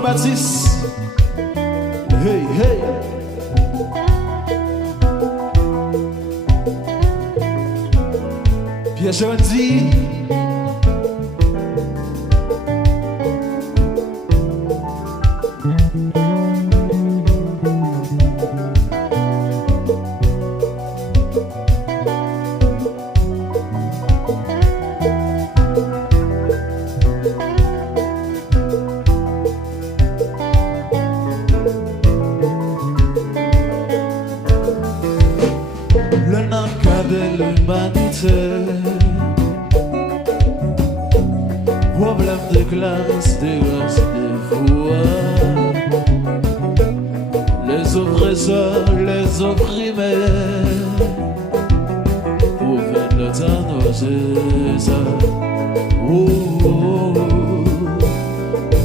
Jean-Baptiste. Hey, hey. Pierre Jean-Di. Le nom de l'humanité, problème de classe, de race, de foi. Les oppresseurs, les opprimés, pour faire le temps nos ça. Oh, oh, oh.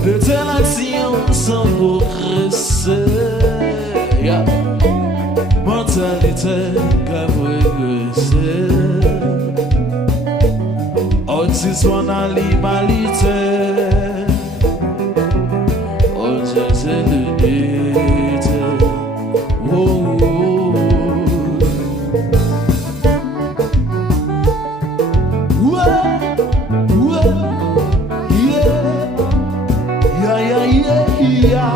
De telles actions sans progresser. Yeah. Mentalité qu'a progressé. Autisme en animalité. Autisme de l'unité. Oh, oh, oh. Ouais, ouais, yeah, yeah, yeah, yeah, yeah.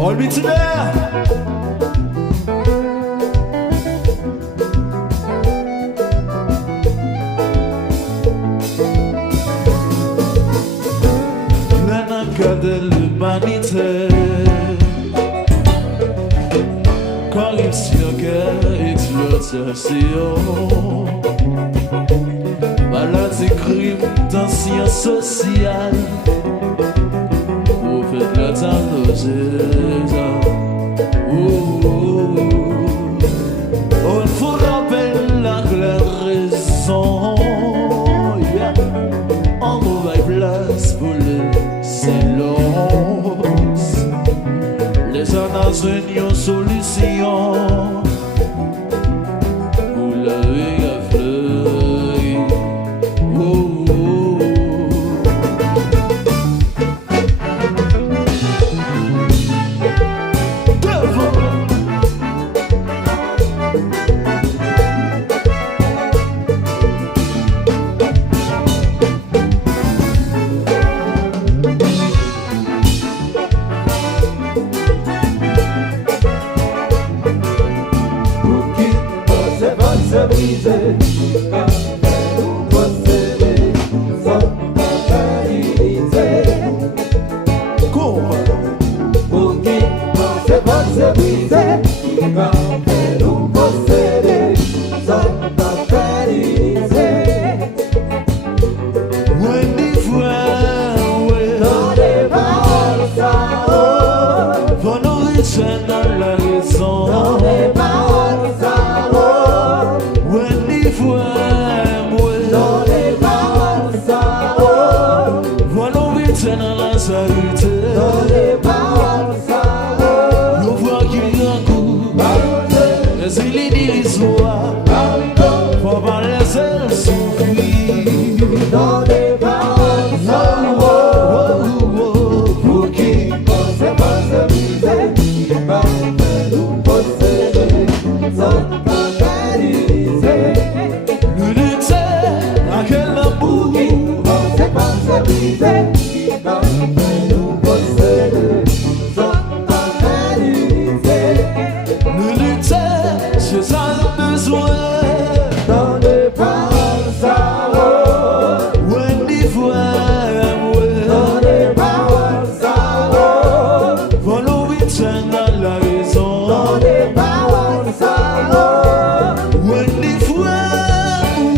All me today. L'anaka de l'humanité. Corruption, exploitation. Maladie, crime, tension sociale. La tendresse, oh, oh, oh. On faut rappeler la claire raison, yeah. En mauvaise place pour le silence. Les États-Unis ont solution pour la vie à fleurir. Oh, oh.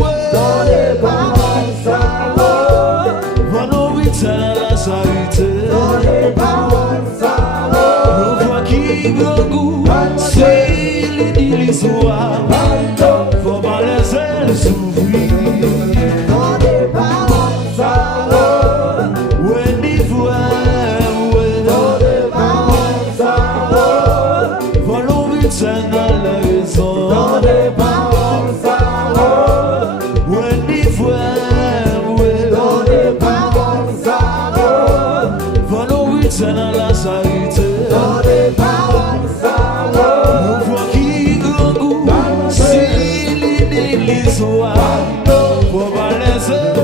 Dans les paroles, ça, Vano vita la salute.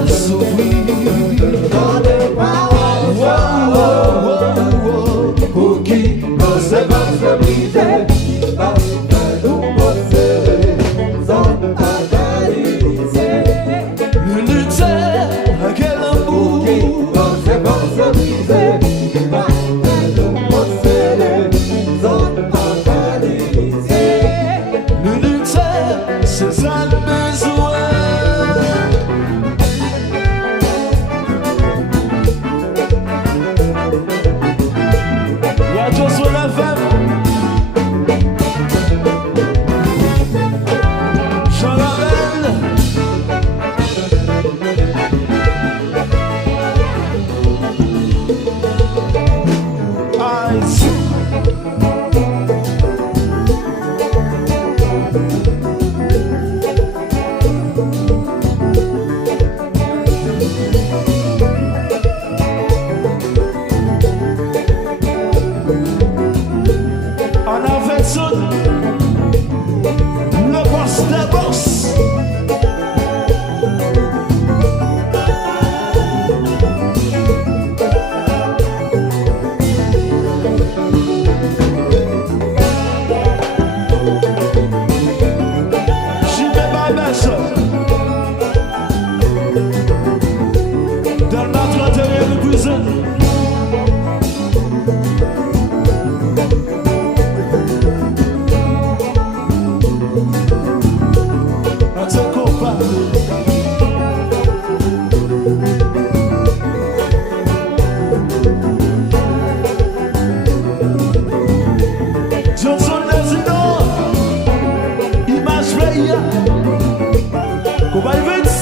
souffrir. Dans les paroles, pour qui nos semences se brisaient, parce que nous possédons, sont analysés. Le lutteur, quel amour. Pour qui nos semences se brisaient, parce que nous possédons, sont analysés. Le lutteur, c'est ça le besoin. Radio sur la femme. Jean Lavelle. Ice. On a fait ça. Le boss des boss. J'y vais pas bien ça. Dans notre intérieur de prison. That's a Kompa. Johnson Desino, image veille. Kompa Apocalypse.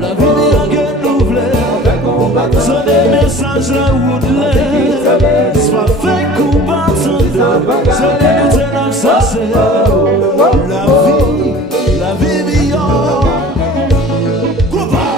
La vie est renouvelée. C'est des messages là où l'est. Soit fait qu'on passe en deux. C'est des ténèbres, ça c'est la vie vieillard. Kompa.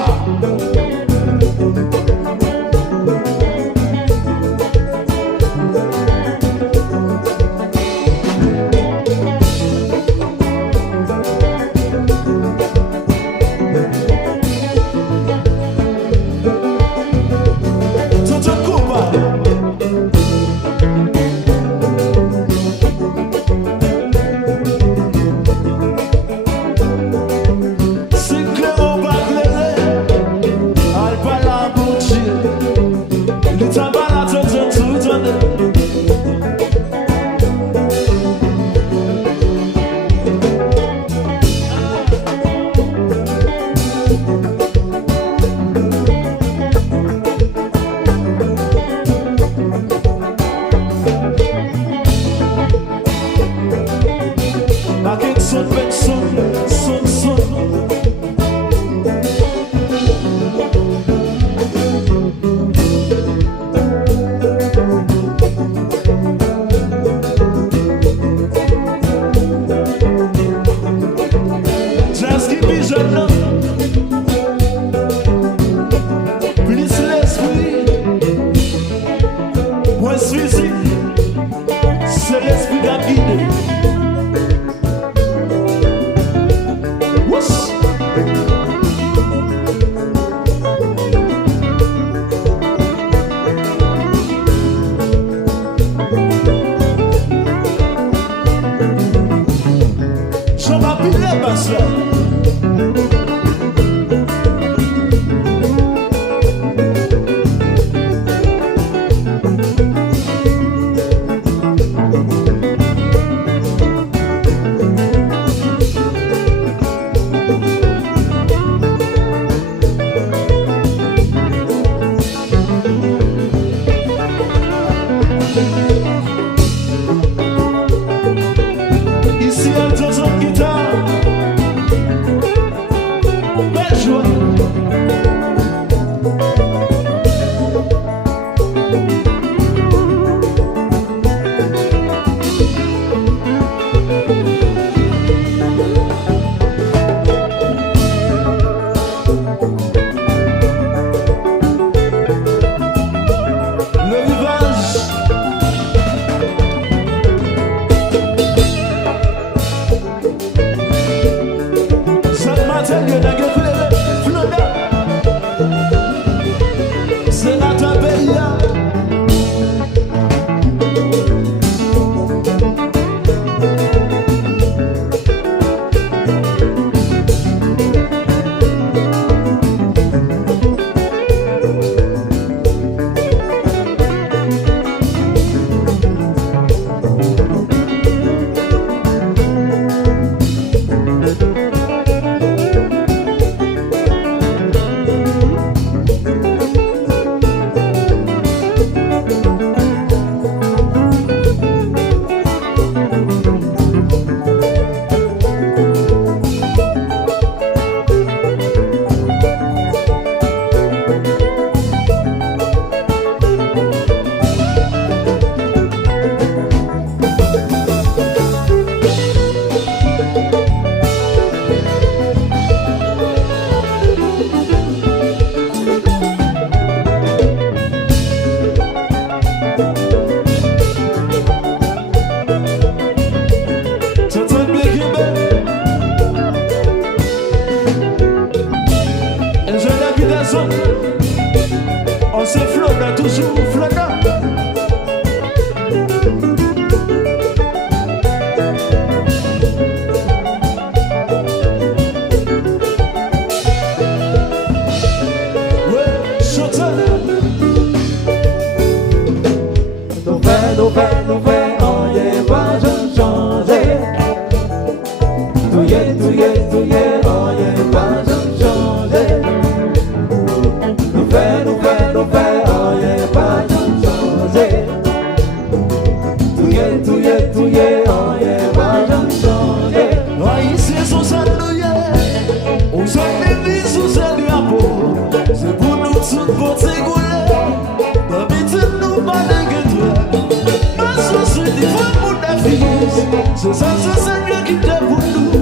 C'est ça, c'est Seigneur qui t'a pour nous.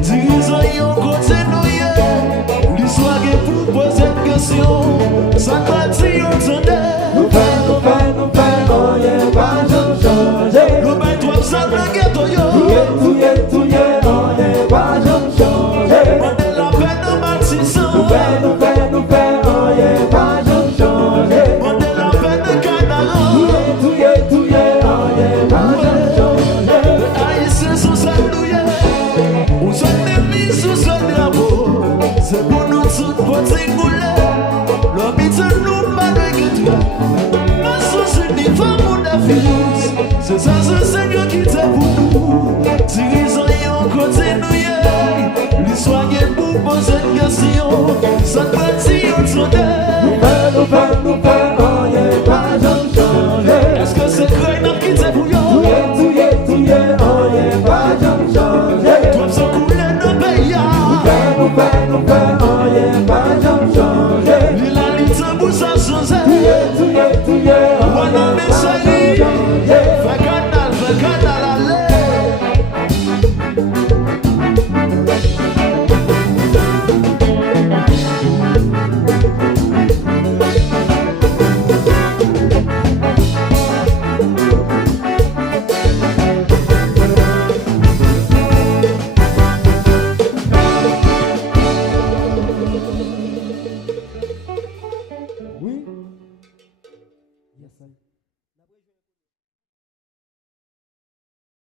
Disons, yon côté nous, yeah. L'histoire est pour poser une question. Ça va dire, on s'entend. Nous fait, on y est pas changer. Nous bain toi, ça le ghetto, yo. Touye, on y est pas changer. On est la peine de bâtissant. Nous fait, on y est pas changer. On est la peine de canaran. Touye, on y est pas changer. Haïtiens sont salués. On s'en est mis sous son drapeau. C'est pour nous tous pour s'écouler. L'habitude nous malgré tout. Ma société va mon affiche. C'est ça, c'est Seigneur qui t'a pour nous. Dirigeons et on continue. L'histoire est pour poser une question. Ça